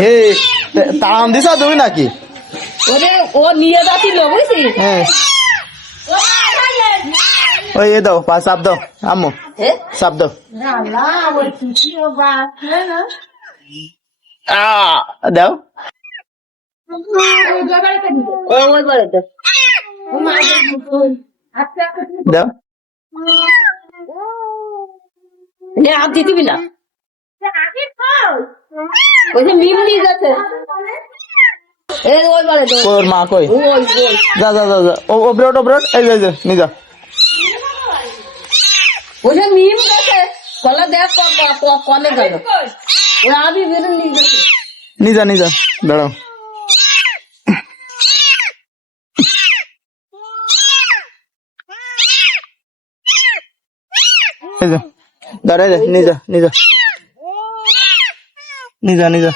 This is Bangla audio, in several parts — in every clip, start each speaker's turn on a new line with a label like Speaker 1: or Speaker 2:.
Speaker 1: এ তাম দিছা তুমি নাকি?
Speaker 2: ওরে ও নিয়ে যাচ্ছিল বুঝছিস
Speaker 1: হ্যাঁ। ওই এ দাও পা চাপ দাও আম্মু।
Speaker 2: হ্যাঁ?
Speaker 1: চাপ দাও। দাও। দাও।
Speaker 2: দিবি না? ওই যে মিম নিয়ে যাচ্ছে। ওই বলে তো
Speaker 1: মা কই?
Speaker 2: ওই ওই।
Speaker 1: যা যা যা যা। ও ও ব্রড এই যে এই যে যা।
Speaker 2: ওই যে মিম গেছে। কলা দেখ কলে গেল। ওরা আমি বেরোন নিয়ে গেছে।
Speaker 1: নি যা নি যা দাঁড়াও। এই যে দাঁড়াই যা নি যা নি যা। নি যা নি যা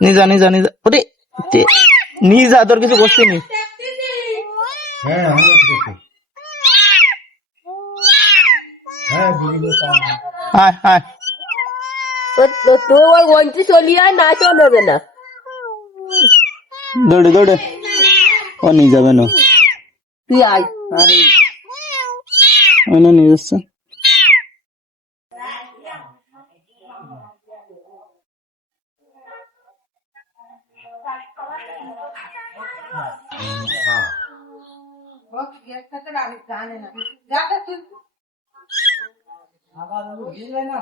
Speaker 1: নি যা নি যা নি যা ওরে তে- নি যা তোর কিছু। করছি নি। হায় হায়
Speaker 2: তো ওই ওইটি চলিয়ে আয় না কেউ না।
Speaker 1: দৌড়ে দৌড়ে। ও নিয়ে যাবে না।
Speaker 2: তুই আয়। আরে
Speaker 1: নিয়ে যাচ্ছে। আবার বুঝলে না